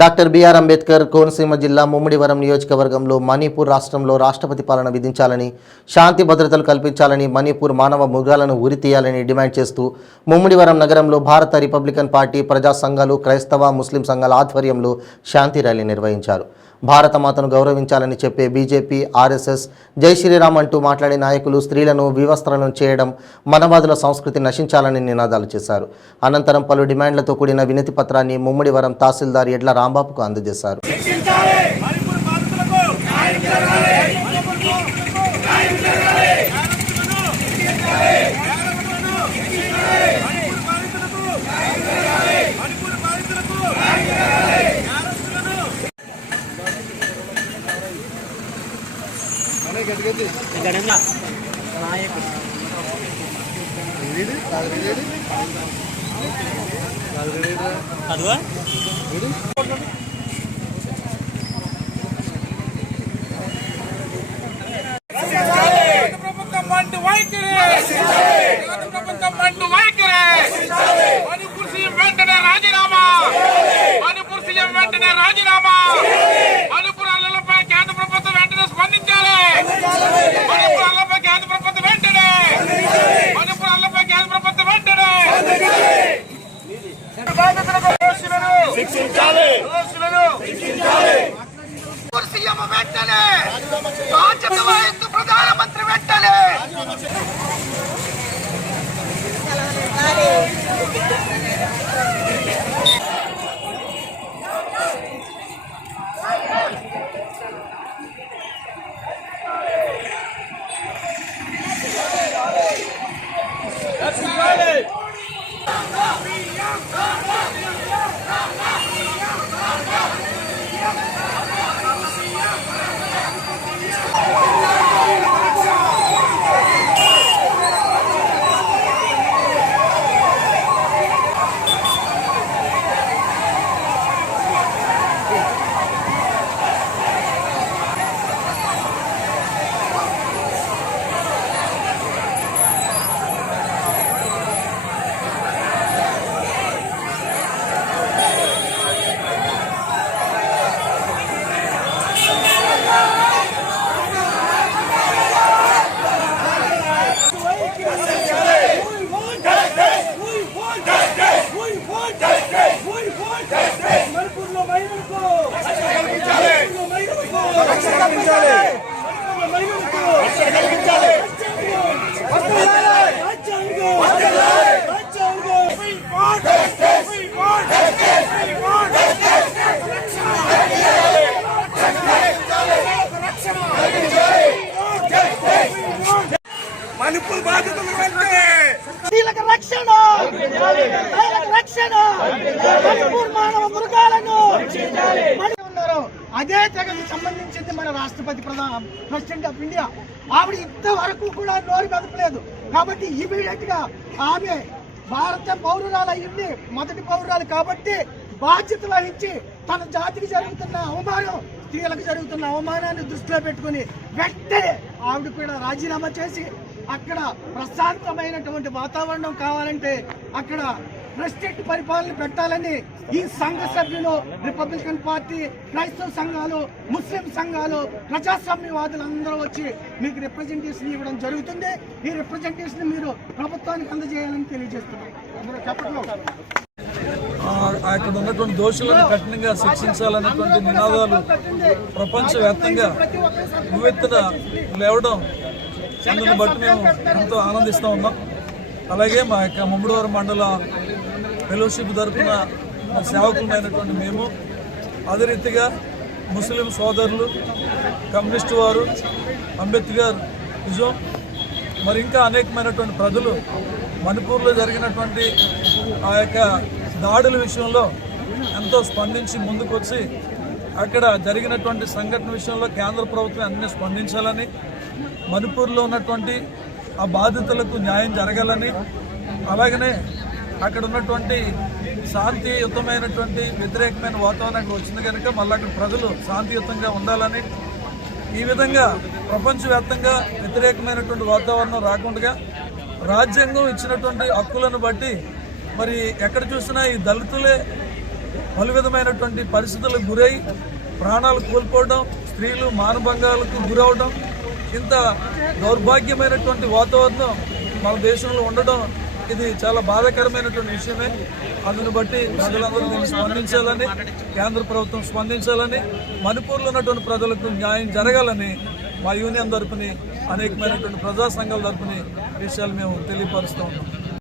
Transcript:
Doctor BR Ambedkar Konaseema జిల్లా ముమ్మిడివరం నియోజకవర్గంలో మణిపూర్ రాష్ట్రంలో రాష్ట్రపతి పాలన విధించాలని, శాంతి భద్రతలు కల్పించాలని, మణిపూర్ మానవ మృగాలను ఉరితీయాలని డిమాండ్ చేస్తూ ముమ్మిడివరం నగరంలో భారత రిపబ్లికన్ పార్టీ, ప్రజా సంఘాలు, క్రైస్తవ, ముస్లిం సంఘాల ఆధ్వర్యంలో శాంతి ర్యాలీ నిర్వహించారు. భారత మాతను గౌరవించాలని చెప్పే బీజేపీ, ఆర్ఎస్ఎస్, జై శ్రీరామ్ అంటూ మాట్లాడే నాయకులు స్త్రీలను వివస్త్రలను చేయడం, మనవాదుల సంస్కృతి నశించాలని నినాదాలు చేశారు. అనంతరం పలు డిమాండ్లతో కూడిన వినతి పత్రాన్ని ముమ్మిడివరం తహసీల్దార్ ఎడ్ల రాంబాబుకు అందజేశారు. ప్రధానమంత్రి వెంటనే మణిపూర్ బాధితులకు వెంటనే రక్షణ, మణిపూర్ మానవ మృగాలను అదే తెగకు సంబంధించింది మన రాష్ట్రపతి ప్రెసిడెంట్ ఆఫ్ ఇండియా. ఆవిడ ఇంతవరకు కూడా నోరు కదపలేదు. కాబట్టి ఇమీడియట్ గా ఆమె భారత పౌరురాలు అయ్యింది, మొదటి పౌరురాలు కాబట్టి బాధ్యత వహించి తన జాతికి జరుగుతున్న అవమానం, స్త్రీలకు జరుగుతున్న అవమానాన్ని దృష్టిలో పెట్టుకుని వెంటనే ఆవిడ కూడా రాజీనామా చేసి అక్కడ ప్రశాంతమైనటువంటి వాతావరణం కావాలంటే అక్కడ ప్రెసిడెంట్ పరిపాలన పెట్టాలని ఈ సంఘ సభ్యులు, రిపబ్లికన్ పార్టీ, క్రైస్తవ సంఘాలు, ముస్లిం సంఘాలు, ప్రజాస్వామ్యవాదులు అందరూ వచ్చి మీకు రిప్రజెంటేషన్ ఇవ్వడం జరుగుతుంది. ఈ రిప్రజెంటేషన్ మీరు ప్రభుత్వానికి అందజేయాలని తెలియజేస్తున్నాం. అక్కడ ఉన్నటువంటి దోషులను కఠినంగా శిక్షించాలన్నటువంటి నినాదాలు ప్రపంచవ్యాప్తంగా ఉవ్వెత్తున లేవడం, అందుని బట్టి మేము ఎంతో ఆనందిస్తూ ఉన్నాం. అలాగే మా యొక్క ముమ్మిడివరం మండల ఫెలోషిప్ తరఫున సేవకులమైనటువంటి మేము, అదే రీతిగా ముస్లిం సోదరులు, కమ్యూనిస్టు వారు, అంబేద్కర్ నిజం, మరి ఇంకా అనేకమైనటువంటి ప్రజలు మణిపూర్లో జరిగినటువంటి ఆ యొక్క దాడుల విషయంలో ఎంతో స్పందించి ముందుకు వచ్చి అక్కడ జరిగినటువంటి సంఘటన విషయంలో కేంద్ర ప్రభుత్వం అన్నీ స్పందించాలని, మణిపూర్లో ఉన్నటువంటి ఆ బాధితులకు న్యాయం జరగాలని, అలాగనే అక్కడ ఉన్నటువంటి శాంతియుతమైనటువంటి వ్యతిరేకమైన వాతావరణం వచ్చింది కనుక మళ్ళీ అక్కడ ప్రజలు శాంతియుతంగా ఉండాలని, ఈ విధంగా ప్రపంచవ్యాప్తంగా వ్యతిరేకమైనటువంటి వాతావరణం రాకుండా రాజ్యాంగం ఇచ్చినటువంటి హక్కులను బట్టి మరి ఎక్కడ చూసినా ఈ దళితులే పలు విధమైనటువంటి పరిస్థితులకు గురై ప్రాణాలు కోల్పోవడం, స్త్రీలు మానభంగాలకు గురవడం, ఇంత దౌర్భాగ్యమైనటువంటి వాతావరణం మన దేశంలో ఉండడం ఇది చాలా బాధాకరమైనటువంటి విషయమే. అందును బట్టి ప్రజలందరూ దీన్ని స్పందించాలని, కేంద్ర ప్రభుత్వం స్పందించాలని, మణిపూర్లో ఉన్నటువంటి ప్రజలకు న్యాయం జరగాలని మా యూనియన్ తరపుని, అనేకమైనటువంటి ప్రజా సంఘాల తరపుని విషయాలు మేము తెలియపరుస్తూ ఉన్నాం.